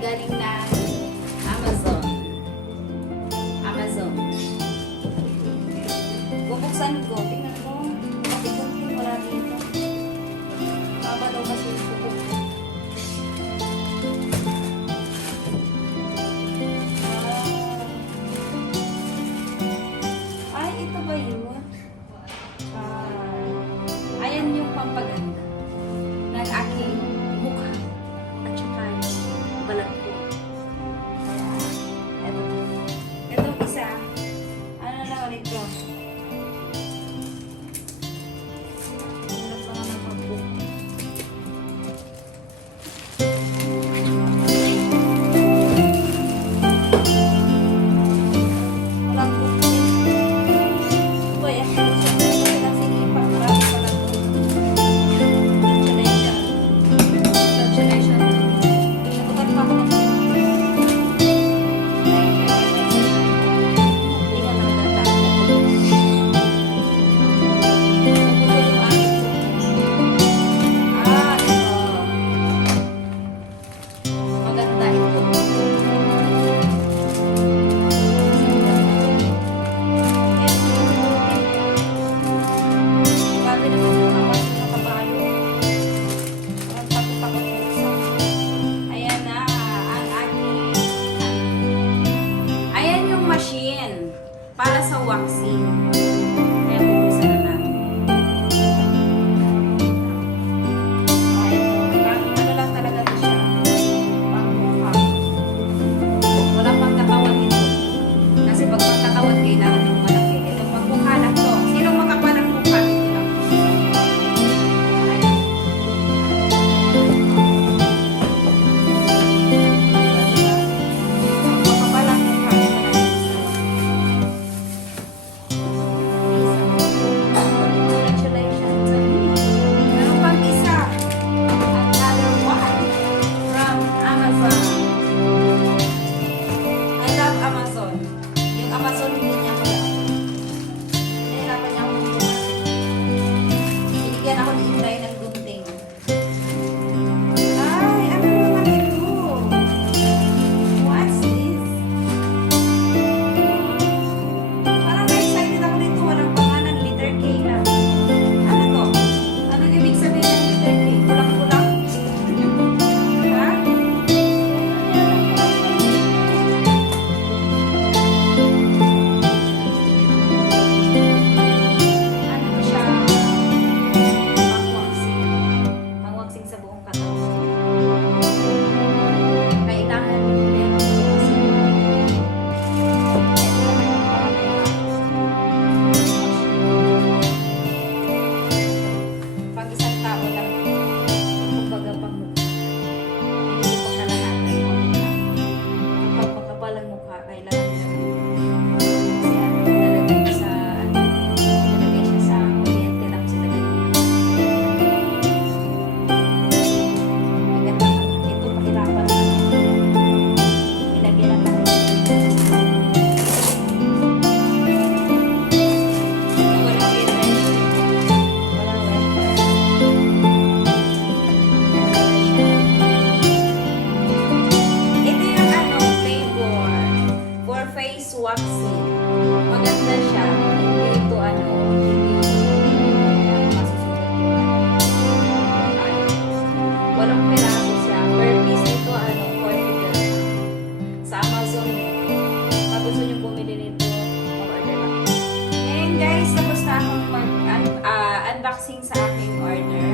galing ng Amazon. Amazon. Bubuksan ko. Tingnan ko. Kunti-kunti wala dito. Tama daw kasi yung bubuk. Ay, ito ba yun? Ayan yung pampaganda ng aking mukha at saka yung balat ko. Ito. Itong isa. Ano na ulit ko? Ano pa nga ng pagbuka? Walang buka. Ito eh. Kasi ipa. Marami pala ito. Congratulations. Nakutan pa ako ng maganda ito. Grabe naman yung awas ng kabayo. Parang takot-takot yung isa. Ayan na, ang aking... Ayan yung machine para sa waxing. Kaya bubuksan na natin. Ano lang talaga ito siya. Pangmukha. Wala pang katawan ito. Kasi pag pagkatawan, kailangan yung malaki. Ito, pagmukha lang to. Sinong makapal ang mukha? Ito lang. Ayan. Makapal ang mukha. Ito lang yung isa. Congratulations sa me. Meron pang isa. Another one from Amazon. I love Amazon. Yung Amazon hindi niya ko lang. Nahirapan niya akong bukas. Binigyan ako ni Inday ng gunting. Ay, ano naman ito? What's this? Parang na-excited ako nito. Walang pangalan. Letter K lang. Ano to? Ano ibig sabihin ng letter K? Kulang-kulang? Ha? Ano to siya? Pang-waxing. Pang-waxing sa buong katawan. Kailangan meron ito kasi. Ito naman yung pang isang tao lang. Kumbaga pang mukha. Hindi ko kalahatan yung mukha. Kapag makapal ang mukha, kailangan kasi nilalagay sa nilalagay siya sa kuryente lang sila ganyan. Maganda naman. Ito pakirapan na nilagyan lang ako. Ito walang letter. Walang letter. Ito yung flavor for face waxing. Maganda siya. Hindi ito hindi masusugat yung ay. Walang peraso siya. Per piece ito, 40 dirham. Sa Amazon ito. Pag gusto nyo bumili nito, mag-order lang. And guys, tapos na akong unboxing sa aking order.